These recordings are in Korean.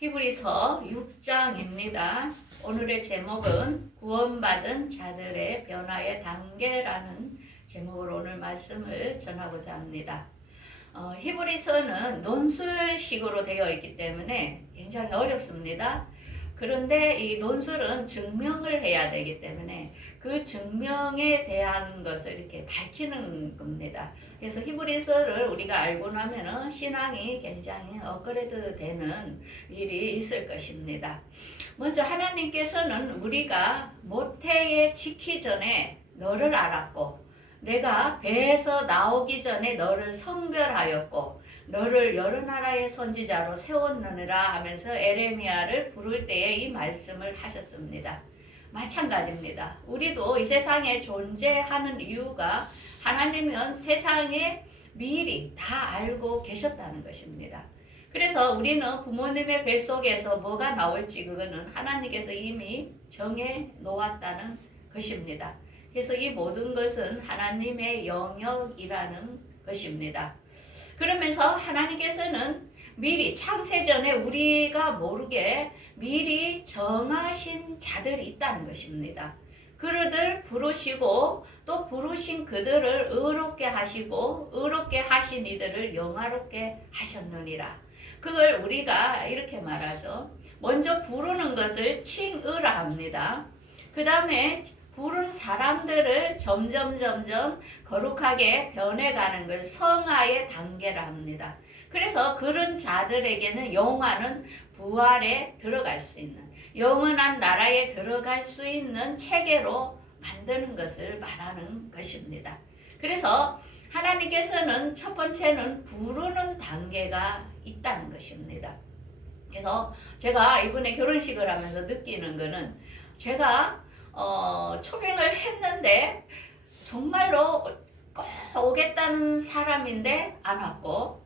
히브리서 6장입니다. 오늘의 제목은 구원받은 자들의 변화의 단계라는 제목으로 오늘 말씀을 전하고자 합니다. 히브리서는 논술식으로 되어 있기 때문에 굉장히 어렵습니다. 그런데 이 논술은 증명을 해야 되기 때문에 그 증명에 대한 것을 이렇게 밝히는 겁니다. 그래서 히브리서를 우리가 알고 나면은 신앙이 굉장히 업그레이드 되는 일이 있을 것입니다. 먼저 하나님께서는 우리가 모태에 지기 전에 너를 알았고, 내가 배에서 나오기 전에 너를 성별하였고, 너를 여러 나라의 선지자로 세웠느니라 하면서 에레미야를 부를 때에 이 말씀을 하셨습니다. 마찬가지입니다. 우리도 이 세상에 존재하는 이유가 하나님은 세상에 미리 다 알고 계셨다는 것입니다. 그래서 우리는 부모님의 뱃속에서 뭐가 나올지 그거는 하나님께서 이미 정해 놓았다는 것입니다. 그래서 이 모든 것은 하나님의 영역이라는 것입니다. 그러면서 하나님께서는 미리 창세전에 우리가 모르게 미리 정하신 자들이 있다는 것입니다. 그들을 부르시고 또 부르신 그들을 의롭게 하시고 의롭게 하신 이들을 영화롭게 하셨느니라. 그걸 우리가 이렇게 말하죠. 먼저 부르는 것을 칭의라 합니다. 그 다음에 부른 사람들을 점점 거룩하게 변해가는 걸 성화의 단계라 합니다. 그래서 그런 자들에게는 영화는 부활에 들어갈 수 있는, 영원한 나라에 들어갈 수 있는 체계로 만드는 것을 말하는 것입니다. 그래서 하나님께서는 첫 번째는 부르는 단계가 있다는 것입니다. 그래서 제가 이번에 결혼식을 하면서 느끼는 거는, 제가 초빙을 했는데 정말로 꼭 오겠다는 사람인데 안 왔고,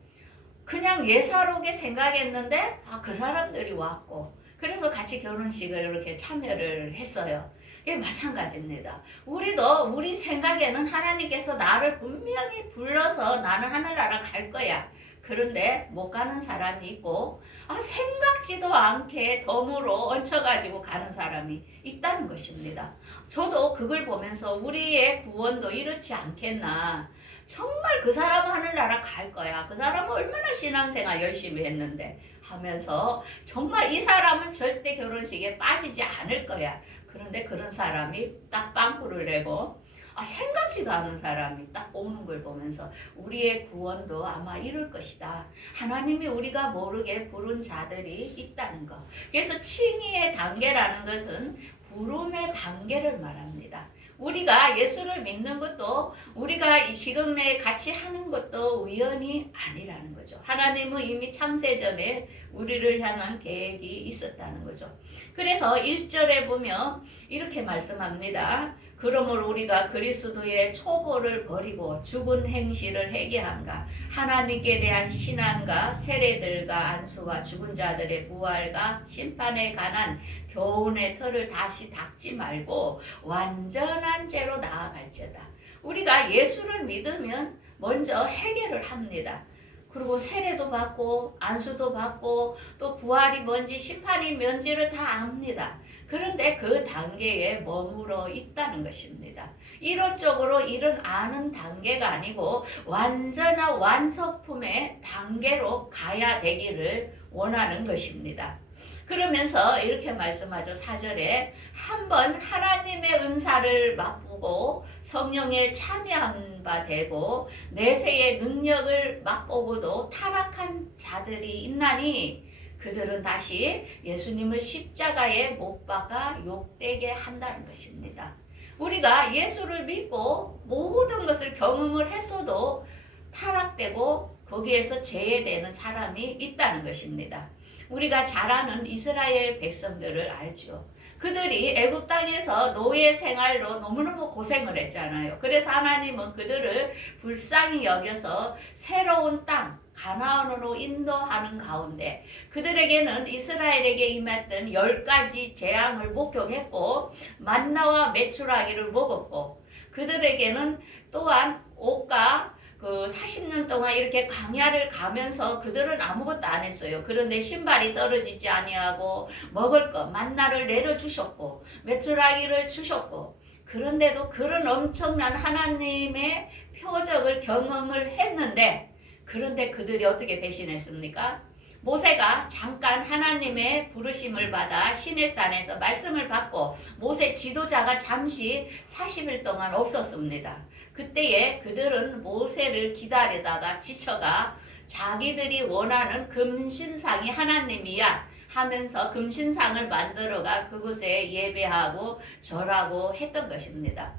그냥 예사롭게 생각했는데 그 사람들이 왔고, 그래서 같이 결혼식을 이렇게 참여를 했어요. 이게 마찬가지입니다. 우리도 우리 생각에는 하나님께서 나를 분명히 불러서 나는 하늘나라 갈 거야. 그런데 못 가는 사람이 있고, 생각지도 않게 덤으로 얹혀가지고 가는 사람이 있다는 것입니다. 저도 그걸 보면서 우리의 구원도 이렇지 않겠나. 정말 그 사람은 하늘나라 갈 거야. 그 사람은 얼마나 신앙생활 열심히 했는데 하면서 정말 이 사람은 절대 결혼식에 빠지지 않을 거야. 그런데 그런 사람이 딱 빵꾸를 내고 생각지도 않은 사람이 딱 오는 걸 보면서 우리의 구원도 아마 이럴 것이다. 하나님이 우리가 모르게 부른 자들이 있다는 것. 그래서 칭의의 단계라는 것은 부름의 단계를 말합니다. 우리가 예수를 믿는 것도, 우리가 지금에 같이 하는 것도 우연이 아니라는 거죠. 하나님은 이미 창세전에 우리를 향한 계획이 있었다는 거죠. 그래서 1절에 보면 이렇게 말씀합니다. 그러므로 우리가 그리스도의 초보를 버리고 죽은 행실을 회개한가, 하나님께 대한 신앙과 세례들과 안수와 죽은 자들의 부활과 심판에 관한 교훈의 틀을 다시 닦지 말고 완전한 죄로 나아갈지어다. 우리가 예수를 믿으면 먼저 회개를 합니다. 그리고 세례도 받고 안수도 받고 또 부활이 뭔지 심판이 뭔지를 다 압니다. 그런데 그 단계에 머물러 있다는 것입니다. 이론적으로 이런 아는 단계가 아니고 완전한 완성품의 단계로 가야 되기를 원하는 것입니다. 그러면서 이렇게 말씀하죠. 4절에 한번 하나님의 은사를 맛보고 성령에 참여한 바 되고 내세의 능력을 맛보고도 타락한 자들이 있나니 그들은 다시 예수님을 십자가에 못 박아 욕되게 한다는 것입니다. 우리가 예수를 믿고 모든 것을 경험을 했어도 타락되고 거기에서 제외되는 사람이 있다는 것입니다. 우리가 잘 아는 이스라엘 백성들을 알죠. 그들이 애굽 땅에서 노예 생활로 너무너무 고생을 했잖아요. 그래서 하나님은 그들을 불쌍히 여겨서 새로운 땅 가나안으로 인도하는 가운데 그들에게는 이스라엘에게 임했던 10가지 재앙을 목격했고 만나와 메추라기를 먹었고, 그들에게는 또한 옷과 그 40년 동안 이렇게 광야를 가면서 그들은 아무것도 안 했어요. 그런데 신발이 떨어지지 아니하고 먹을 것 만나를 내려 주셨고 메뚜라기를 주셨고, 그런데도 그런 엄청난 하나님의 표적을 경험을 했는데, 그런데 그들이 어떻게 배신했습니까? 모세가 잠깐 하나님의 부르심을 받아 시내산에서 말씀을 받고 모세 지도자가 잠시 40일 동안 없었습니다. 그때에 그들은 모세를 기다리다가 지쳐가 자기들이 원하는 금신상이 하나님이야 하면서 금신상을 만들어가 그곳에 예배하고 절하고 했던 것입니다.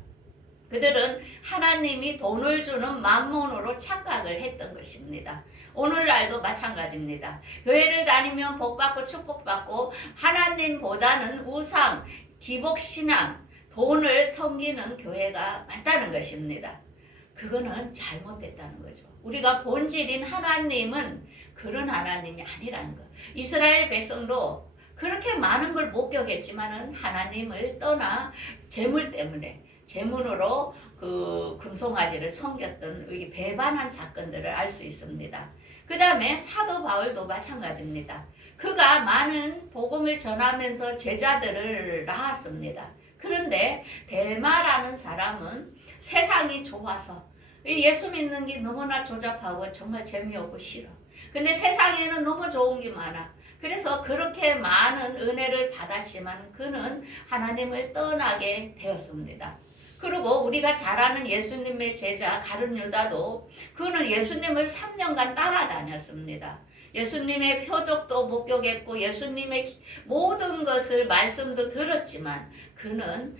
그들은 하나님이 돈을 주는 만몬으로 착각을 했던 것입니다. 오늘날도 마찬가지입니다. 교회를 다니면 복받고 축복받고 하나님보다는 우상, 기복신앙, 돈을 섬기는 교회가 많다는 것입니다. 그거는 잘못됐다는 거죠. 우리가 본질인 하나님은 그런 하나님이 아니라는 거. 이스라엘 백성도 그렇게 많은 걸 목격했지만은 하나님을 떠나 재물 때문에 제문으로 그 금송아지를 섬겼던 이 배반한 사건들을 알 수 있습니다. 그 다음에 사도 바울도 마찬가지입니다. 그가 많은 복음을 전하면서 제자들을 낳았습니다. 그런데 데마라는 사람은 세상이 좋아서 예수 믿는 게 너무나 조잡하고 정말 재미없고 싫어. 근데 세상에는 너무 좋은 게 많아. 그래서 그렇게 많은 은혜를 받았지만 그는 하나님을 떠나게 되었습니다. 그리고 우리가 잘 아는 예수님의 제자 가룟 유다도 그는 예수님을 3년간 따라다녔습니다. 예수님의 표적도 목격했고 예수님의 모든 것을 말씀도 들었지만 그는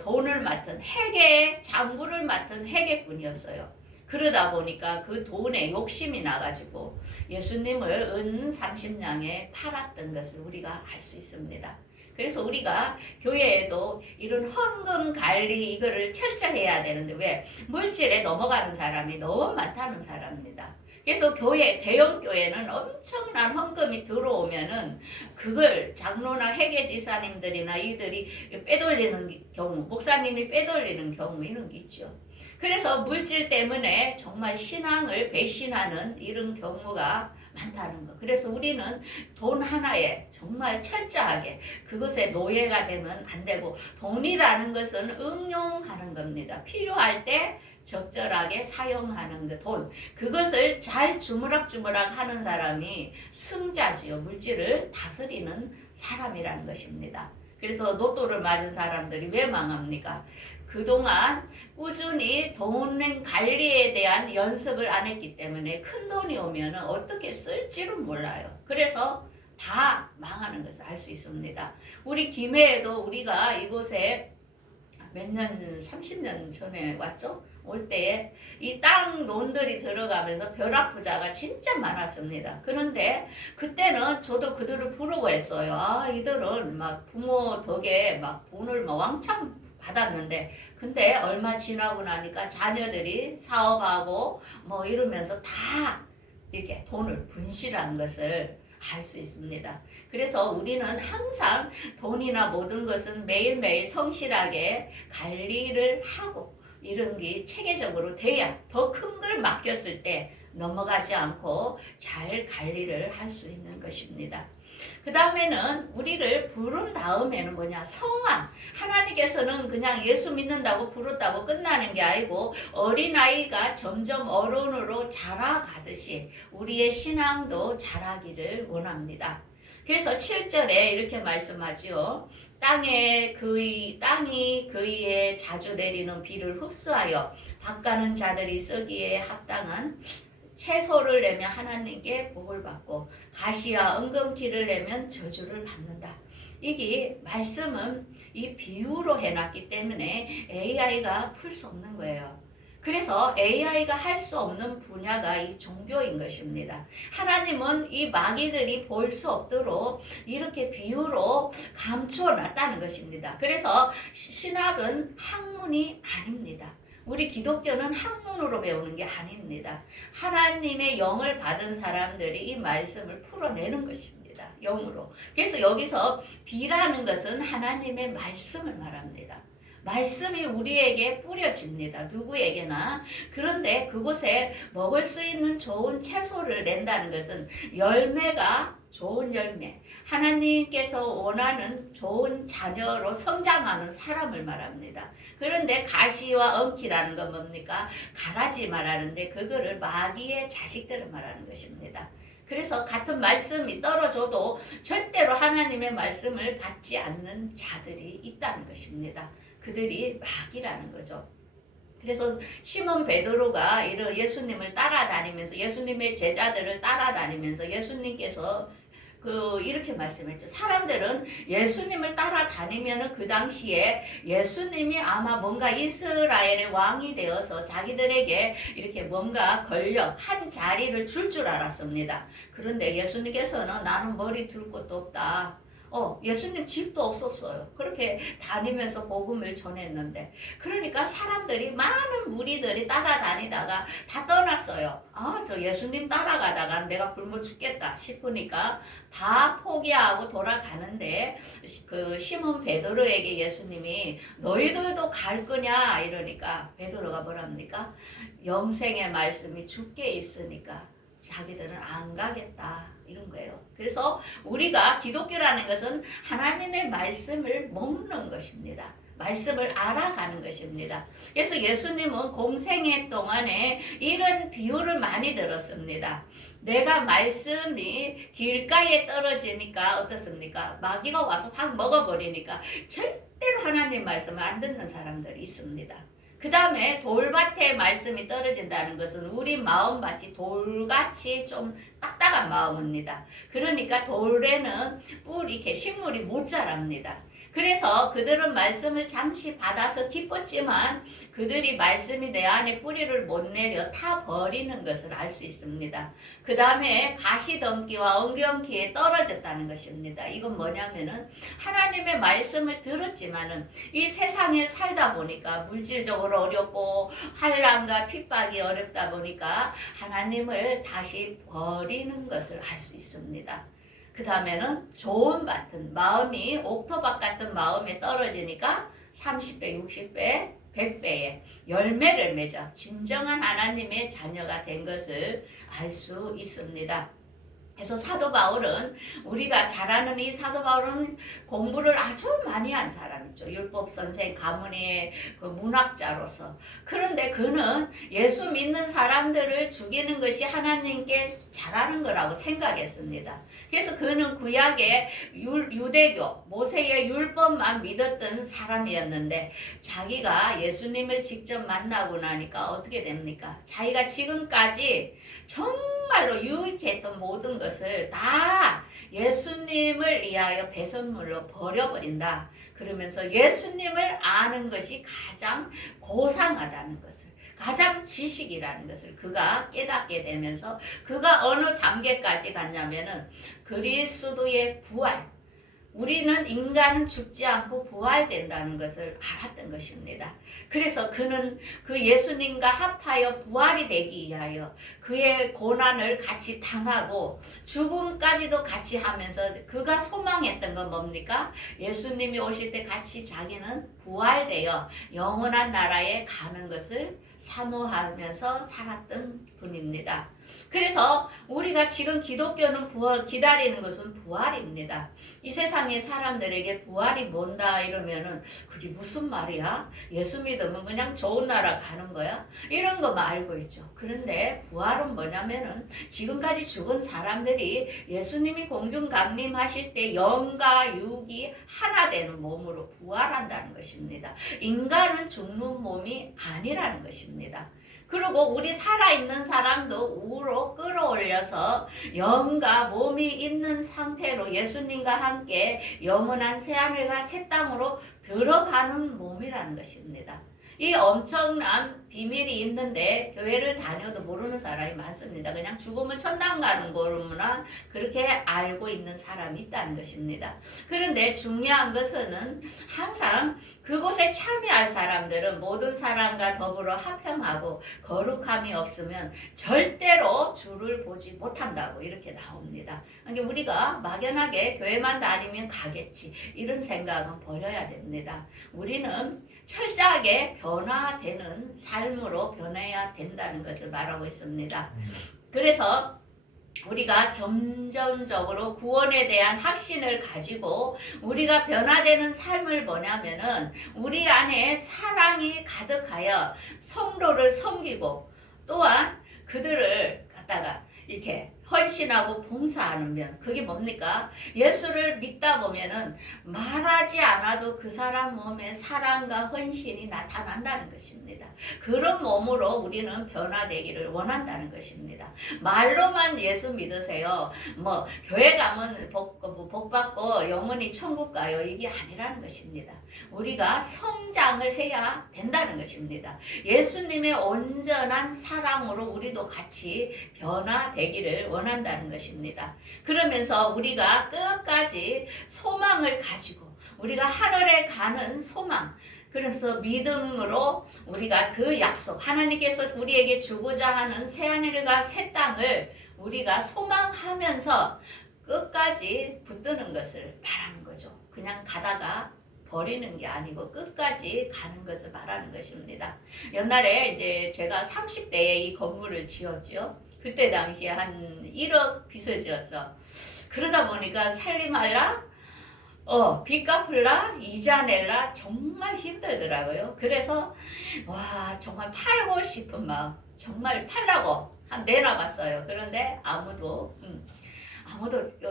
돈을 맡은 회계 장부를 맡은 회계꾼이었어요. 그러다 보니까 그 돈에 욕심이 나가지고 예수님을 은 30냥에 팔았던 것을 우리가 알 수 있습니다. 그래서 우리가 교회에도 이런 헌금 관리 이거를 철저해야 되는데, 왜? 물질에 넘어가는 사람이 너무 많다는 사람입니다. 그래서 교회, 대형 교회는 엄청난 헌금이 들어오면은 그걸 장로나 회계지사님들이나 이들이 빼돌리는 경우, 목사님이 빼돌리는 경우 이런 게 있죠. 그래서 물질 때문에 정말 신앙을 배신하는 이런 경우가 많다는 거. 그래서 우리는 돈 하나에 정말 철저하게 그것에 노예가 되면 안 되고, 돈이라는 것은 응용하는 겁니다. 필요할 때 적절하게 사용하는 그 돈, 그것을 잘 주무락주무락 하는 사람이 승자지요. 물질을 다스리는 사람이라는 것입니다. 그래서 로또를 맞은 사람들이 왜 망합니까? 그동안 꾸준히 돈 관리에 대한 연습을 안 했기 때문에 큰 돈이 오면 어떻게 쓸지를 몰라요. 그래서 다 망하는 것을 알 수 있습니다. 우리 김해에도 우리가 이곳에 몇 년, 30년 전에 왔죠? 올 때에 이 땅 논들이 들어가면서 벼락부자가 진짜 많았습니다. 그런데 그때는 저도 그들을 부러워했어요. 아, 이들은 막 부모 덕에 막 돈을 막 왕창 받았는데, 근데 얼마 지나고 나니까 자녀들이 사업하고 뭐 이러면서 다 이렇게 돈을 분실한 것을 알 수 있습니다. 그래서 우리는 항상 돈이나 모든 것은 매일매일 성실하게 관리를 하고 이런 게 체계적으로 돼야 더 큰 걸 맡겼을 때 넘어가지 않고 잘 관리를 할 수 있는 것입니다. 그 다음에는 우리를 부른 다음에는 뭐냐? 성화. 하나님께서는 그냥 예수 믿는다고 부르다고 끝나는 게 아니고 어린아이가 점점 어른으로 자라가듯이 우리의 신앙도 자라기를 원합니다. 그래서 7절에 이렇게 말씀하지요. 땅이 그이에 자주 내리는 비를 흡수하여 밭가는 자들이 쓰기에 합당한 채소를 내면 하나님께 복을 받고 가시와 은금키를 내면 저주를 받는다. 이게 말씀은 이 비유로 해놨기 때문에 AI가 풀 수 없는 거예요. 그래서 AI가 할 수 없는 분야가 이 종교인 것입니다. 하나님은 이 마귀들이 볼 수 없도록 이렇게 비유로 감추어놨다는 것입니다. 그래서 신학은 학문이 아닙니다. 우리 기독교는 학문으로 배우는 게 아닙니다. 하나님의 영을 받은 사람들이 이 말씀을 풀어내는 것입니다. 영으로. 그래서 여기서 비라는 것은 하나님의 말씀을 말합니다. 말씀이 우리에게 뿌려집니다. 누구에게나. 그런데 그곳에 먹을 수 있는 좋은 채소를 낸다는 것은 열매가 좋은 열매, 하나님께서 원하는 좋은 자녀로 성장하는 사람을 말합니다. 그런데 가시와 엉키라는 건 뭡니까? 가라지 말하는데 그거를 마귀의 자식들을 말하는 것입니다. 그래서 같은 말씀이 떨어져도 절대로 하나님의 말씀을 받지 않는 자들이 있다는 것입니다. 그들이 마귀라는 거죠. 그래서 시몬 베드로가 이런 예수님을 따라다니면서 예수님의 제자들을 따라다니면서 예수님께서 이렇게 말씀했죠. 사람들은 예수님을 따라다니면은 그 당시에 예수님이 아마 뭔가 이스라엘의 왕이 되어서 자기들에게 이렇게 뭔가 권력, 한 자리를 줄 줄 알았습니다. 그런데 예수님께서는 나는 머리 둘 곳도 없다. 예수님 집도 없었어요. 그렇게 다니면서 복음을 전했는데, 그러니까 사람들이, 많은 무리들이 따라다니다가 다 떠났어요. 저 예수님 따라가다가 내가 굶어 죽겠다 싶으니까 다 포기하고 돌아가는데, 그 시몬 베드로에게 예수님이 너희들도 갈 거냐 이러니까 베드로가 뭐랍니까? 영생의 말씀이 주께 있으니까 자기들은 안 가겠다 이런 거예요. 그래서 우리가 기독교라는 것은 하나님의 말씀을 먹는 것입니다. 말씀을 알아가는 것입니다. 그래서 예수님은 공생애 동안에 이런 비유를 많이 들었습니다. 내가 말씀이 길가에 떨어지니까 어떻습니까? 마귀가 와서 확 먹어버리니까 절대로 하나님 말씀을 안 듣는 사람들이 있습니다. 그 다음에 돌밭에 말씀이 떨어진다는 것은 우리 마음같이 돌같이 좀 딱딱한 마음입니다. 그러니까 돌에는 이렇게 식물이 못 자랍니다. 그래서 그들은 말씀을 잠시 받아서 기뻤지만 그들이 말씀이 내 안에 뿌리를 못 내려 타 버리는 것을 알 수 있습니다. 그 다음에 가시덩기와 엉겅퀴에 떨어졌다는 것입니다. 이건 뭐냐면은 하나님의 말씀을 들었지만은 이 세상에 살다 보니까 물질적으로 어렵고 환난과 핍박이 어렵다 보니까 하나님을 다시 버리는 것을 알 수 있습니다. 그 다음에는 좋은 같은 마음이 옥토박 같은 마음에 떨어지니까 30배, 60배, 100배의 열매를 맺어 진정한 하나님의 자녀가 된 것을 알 수 있습니다. 그래서 사도 바울은, 우리가 잘 아는 이 사도 바울은 공부를 아주 많이 한 사람이죠. 율법 선생, 가문의 그 문학자로서. 그런데 그는 예수 믿는 사람들을 죽이는 것이 하나님께 잘하는 거라고 생각했습니다. 그래서 그는 구약의 유대교, 모세의 율법만 믿었던 사람이었는데 자기가 예수님을 직접 만나고 나니까 어떻게 됩니까? 자기가 지금까지 정말로 유익했던 모든 것을 다 예수님을 위하여 배설물로 버려버린다. 그러면서 예수님을 아는 것이 가장 고상하다는 것을, 가장 지식이라는 것을 그가 깨닫게 되면서 그가 어느 단계까지 갔냐면은 그리스도의 부활, 우리는 인간은 죽지 않고 부활된다는 것을 알았던 것입니다. 그래서 그는 그 예수님과 합하여 부활이 되기 위하여 그의 고난을 같이 당하고 죽음까지도 같이 하면서 그가 소망했던 건 뭡니까? 예수님이 오실 때 같이 자기는 부활되어 영원한 나라에 가는 것을 사모하면서 살았던 분입니다. 그래서 우리가 지금 기독교는 부활 기다리는 것은 부활입니다. 이 세상의 사람들에게 부활이 뭔다 이러면은 그게 무슨 말이야? 예수 믿으면 그냥 좋은 나라 가는 거야? 이런 거만 알고 있죠. 그런데 부활은 뭐냐면은 지금까지 죽은 사람들이 예수님이 공중 강림하실 때 영과 육이 하나 되는 몸으로 부활한다는 것입니다. 인간은 죽는 몸이 아니라는 것입니다. 그리고 우리 살아있는 사람도 우로 끌어올려서 영과 몸이 있는 상태로 예수님과 함께 영원한 새하늘과 새 땅으로 들어가는 몸이라는 것입니다. 이 엄청난 비밀이 있는데 교회를 다녀도 모르는 사람이 많습니다. 그냥 죽으면 천당 가는 거로만 그렇게 알고 있는 사람이 있다는 것입니다. 그런데 중요한 것은 항상 그곳에 참여할 사람들은 모든 사람과 더불어 화평하고 거룩함이 없으면 절대로 주를 보지 못한다고 이렇게 나옵니다. 그러니까 우리가 막연하게 교회만 다니면 가겠지 이런 생각은 버려야 됩니다. 우리는 철저하게 변화되는 삶으로 변해야 된다는 것을 말하고 있습니다. 그래서 우리가 점점적으로 구원에 대한 확신을 가지고 우리가 변화되는 삶을 뭐냐면은 우리 안에 사랑이 가득하여 성도를 섬기고 또한 그들을 갖다가 이렇게 헌신하고 봉사하는 면, 그게 뭡니까? 예수를 믿다 보면은 말하지 않아도 그 사람 몸에 사랑과 헌신이 나타난다는 것입니다. 그런 몸으로 우리는 변화되기를 원한다는 것입니다. 말로만 예수 믿으세요. 뭐 교회 가면 복 받고 영원히 천국 가요. 이게 아니라는 것입니다. 우리가 성장을 해야 된다는 것입니다. 예수님의 온전한 사랑으로 우리도 같이 변화되기를 원한다는 것입니다. 그러면서 우리가 끝까지 소망을 가지고 우리가 하늘에 가는 소망, 그래서 믿음으로 우리가 그 약속, 하나님께서 우리에게 주고자 하는 새하늘과 새 땅을 우리가 소망하면서 끝까지 붙드는 것을 말하는 거죠. 그냥 가다가 버리는 게 아니고 끝까지 가는 것을 말하는 것입니다. 옛날에 이제 제가 30대에 이 건물을 지었죠. 그때 당시에 한 1억 빚을 지었죠. 그러다 보니까 살림하려 빚 갚을라 이자 낼라 정말 힘들더라고요. 그래서 와 정말 팔고 싶은 마음, 정말 팔라고 내놔봤어요. 그런데 아무도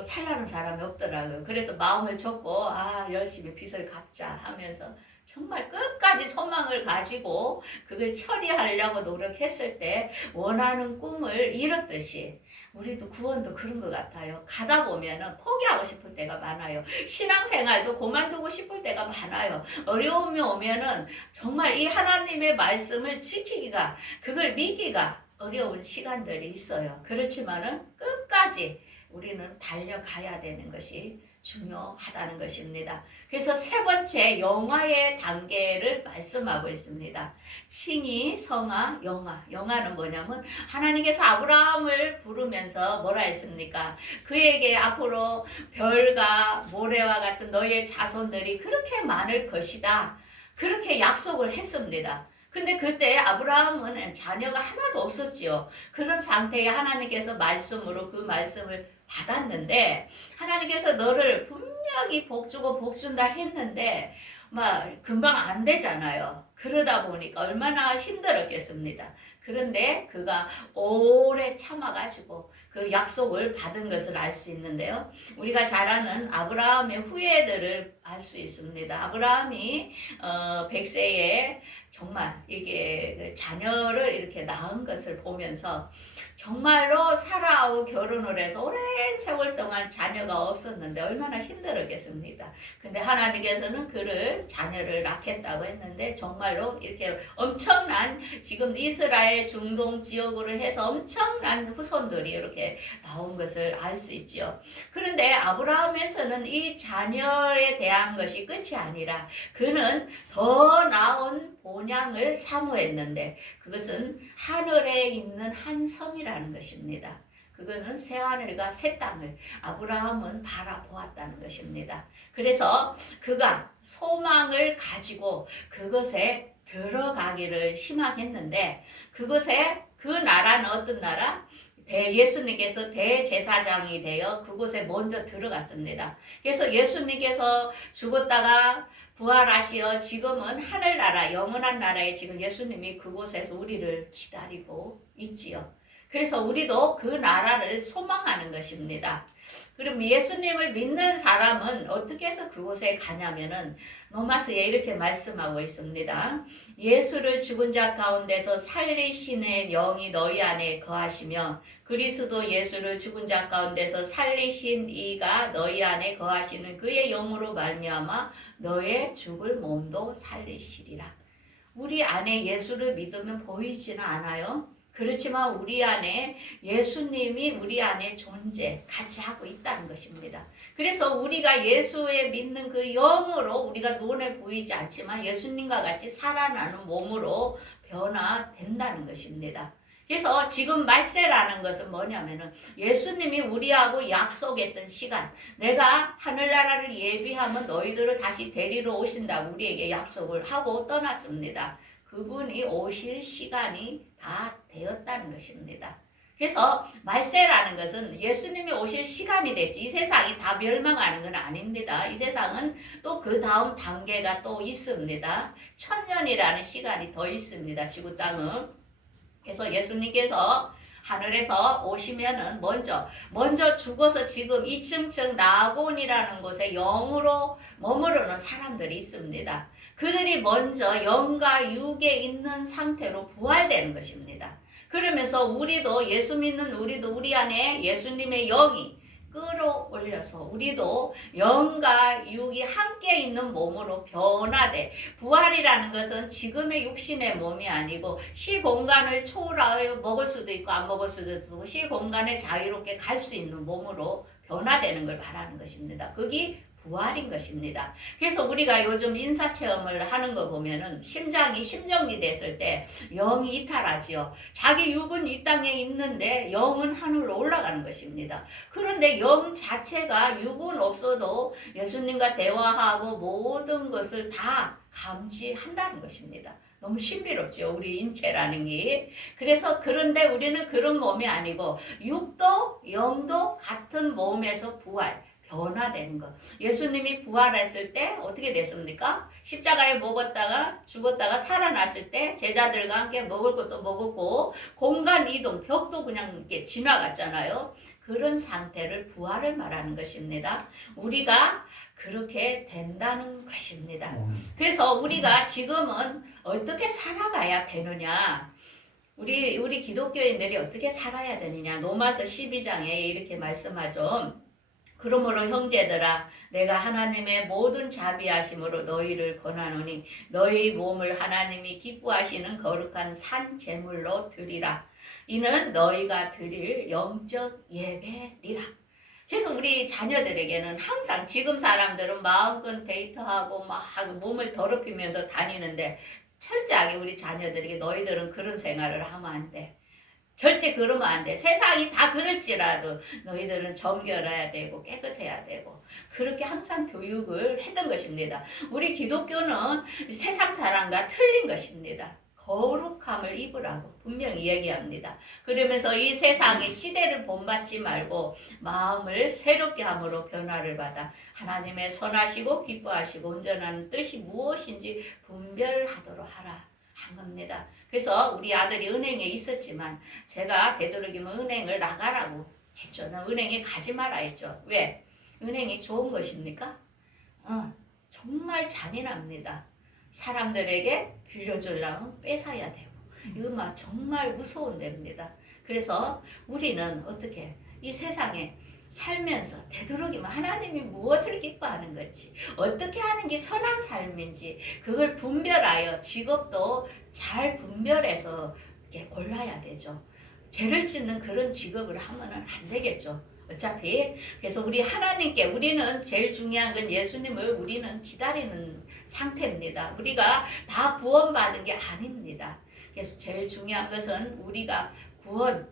살라는 사람이 없더라고요. 그래서 마음을 접고 열심히 빚을 갚자 하면서 정말 끝까지 소망을 가지고 그걸 처리하려고 노력했을 때 원하는 꿈을 이뤘듯이 우리도 구원도 그런 것 같아요. 가다 보면은 포기하고 싶을 때가 많아요. 신앙생활도 그만두고 싶을 때가 많아요. 어려움이 오면은 정말 이 하나님의 말씀을 지키기가, 그걸 믿기가 어려운 시간들이 있어요. 그렇지만은 끝까지 우리는 달려가야 되는 것이 중요하다는 것입니다. 그래서 세 번째 영화의 단계를 말씀하고 있습니다. 칭의, 성화, 영화. 영화는 뭐냐면 하나님께서 아브라함을 부르면서 뭐라 했습니까? 그에게 앞으로 별과 모래와 같은 너의 자손들이 그렇게 많을 것이다. 그렇게 약속을 했습니다. 근데 그때 아브라함은 자녀가 하나도 없었지요. 그런 상태에 하나님께서 말씀으로 그 말씀을 받았는데 하나님께서 너를 분명히 복주고 복준다 했는데 막 금방 안 되잖아요. 그러다 보니까 얼마나 힘들었겠습니다. 그런데 그가 오래 참아가지고 그 약속을 받은 것을 알 수 있는데요. 우리가 잘 아는 아브라함의 후예들을 알 수 있습니다. 아브라함이 100세에 정말 이게 자녀를 이렇게 낳은 것을 보면서 정말로 사라하고 결혼을 해서 오랜 세월 동안 자녀가 없었는데 얼마나 힘들었겠습니까? 근데 하나님께서는 그를 자녀를 낳겠다고 했는데 정말로 이렇게 엄청난 지금 이스라엘 중동 지역으로 해서 엄청난 후손들이 이렇게 나온 것을 알 수 있지요. 그런데 아브라함에서는 이 자녀에 대한 것이 끝이 아니라 그는 더 나은 본향을 사모했는데 그것은 하늘에 있는 한 성이라는 것입니다. 그거는 새 하늘과 새 땅을 아브라함은 바라보았다는 것입니다. 그래서 그가 소망을 가지고 그것에 들어가기를 희망했는데 그것에 그 나라는 어떤 나라? 예수님께서 대제사장이 되어 그곳에 먼저 들어갔습니다. 그래서 예수님께서 죽었다가 부활하시어 지금은 하늘나라 영원한 나라에 지금 예수님이 그곳에서 우리를 기다리고 있지요. 그래서 우리도 그 나라를 소망하는 것입니다. 그럼 예수님을 믿는 사람은 어떻게 해서 그곳에 가냐면은 로마서에 이렇게 말씀하고 있습니다. 예수를 죽은 자 가운데서 살리시는 영이 너희 안에 거하시며 그리스도 예수를 죽은 자 가운데서 살리신 이가 너희 안에 거하시는 그의 영으로 말미암아 너의 죽을 몸도 살리시리라. 우리 안에 예수를 믿으면 보이지는 않아요. 그렇지만 우리 안에 예수님이 우리 안에 존재, 같이 하고 있다는 것입니다. 그래서 우리가 예수에 믿는 그 영으로 우리가 눈에 보이지 않지만 예수님과 같이 살아나는 몸으로 변화된다는 것입니다. 그래서 지금 말세라는 것은 뭐냐면은 예수님이 우리하고 약속했던 시간, 내가 하늘나라를 예비하면 너희들을 다시 데리러 오신다고 우리에게 약속을 하고 떠났습니다. 그분이 오실 시간이 다 되었다는 것입니다. 그래서 말세라는 것은 예수님이 오실 시간이 됐지 이 세상이 다 멸망하는 건 아닙니다. 이 세상은 또 그 다음 단계가 또 있습니다. 1000년이라는 시간이 더 있습니다. 지구 땅은. 그래서 예수님께서 하늘에서 오시면은 먼저 죽어서 지금 이층층 나곤이라는 곳에 영으로 머무르는 사람들이 있습니다. 그들이 먼저 영과 육에 있는 상태로 부활되는 것입니다. 그러면서 우리도 예수 믿는 우리도 우리 안에 예수님의 영이 끌어올려서 우리도 영과 육이 함께 있는 몸으로 변화돼. 부활이라는 것은 지금의 육신의 몸이 아니고 시공간을 초월하여 먹을 수도 있고 안 먹을 수도 있고 시공간에 자유롭게 갈 수 있는 몸으로 변화되는 걸 말하는 것입니다. 그게 부활인 것입니다. 그래서 우리가 요즘 인사체험을 하는 거 보면은 심장이 심정지 됐을 때 영이 이탈하지요. 자기 육은 이 땅에 있는데 영은 하늘로 올라가는 것입니다. 그런데 영 자체가 육은 없어도 예수님과 대화하고 모든 것을 다 감지한다는 것입니다. 너무 신비롭죠. 우리 인체라는 게. 그래서 그런데 우리는 그런 몸이 아니고 육도 영도 같은 몸에서 부활. 변화되는 것. 예수님이 부활했을 때 어떻게 됐습니까? 십자가에 먹었다가 죽었다가 살아났을 때 제자들과 함께 먹을 것도 먹었고 공간 이동, 벽도 그냥 이렇게 지나갔잖아요. 그런 상태를 부활을 말하는 것입니다. 우리가 그렇게 된다는 것입니다. 그래서 우리가 지금은 어떻게 살아가야 되느냐? 우리 기독교인들이 어떻게 살아야 되느냐? 로마서 12장에 이렇게 말씀하죠. 그러므로 형제들아 내가 하나님의 모든 자비하심으로 너희를 권하노니 너희 몸을 하나님이 기뻐하시는 거룩한 산 제물로 드리라. 이는 너희가 드릴 영적 예배리라. 그래서 우리 자녀들에게는 항상 지금 사람들은 마음껏 데이트하고 막 몸을 더럽히면서 다니는데 철저하게 우리 자녀들에게 너희들은 그런 생활을 하면 안 돼. 절대 그러면 안 돼. 세상이 다 그럴지라도 너희들은 정결해야 되고 깨끗해야 되고 그렇게 항상 교육을 했던 것입니다. 우리 기독교는 세상 사람과 틀린 것입니다. 거룩함을 입으라고 분명히 얘기합니다. 그러면서 이 세상의 시대를 본받지 말고 마음을 새롭게 함으로 변화를 받아 하나님의 선하시고 기뻐하시고 온전한 뜻이 무엇인지 분별하도록 하라. 한 겁니다. 그래서 우리 아들이 은행에 있었지만 제가 되도록이면 은행을 나가라고 했죠. 나 은행에 가지 마라 했죠. 왜? 은행이 좋은 것입니까? 정말 잔인합니다. 사람들에게 빌려주려면 뺏어야 되고 이거 막 정말 무서운 데입니다. 그래서 우리는 어떻게 이 세상에 살면서 되도록이면 하나님이 무엇을 기뻐하는 건지 어떻게 하는 게 선한 삶인지 그걸 분별하여 직업도 잘 분별해서 이렇게 골라야 되죠. 죄를 짓는 그런 직업을 하면은 안 되겠죠. 어차피 그래서 우리 하나님께 우리는 제일 중요한 건 예수님을 우리는 기다리는 상태입니다. 우리가 다 구원받은 게 아닙니다. 그래서 제일 중요한 것은 우리가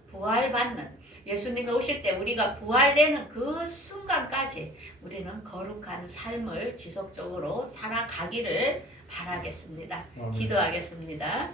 부활받는 예수님이 오실 때 우리가 부활되는 그 순간까지 우리는 거룩한 삶을 지속적으로 살아가기를 바라겠습니다. 기도하겠습니다.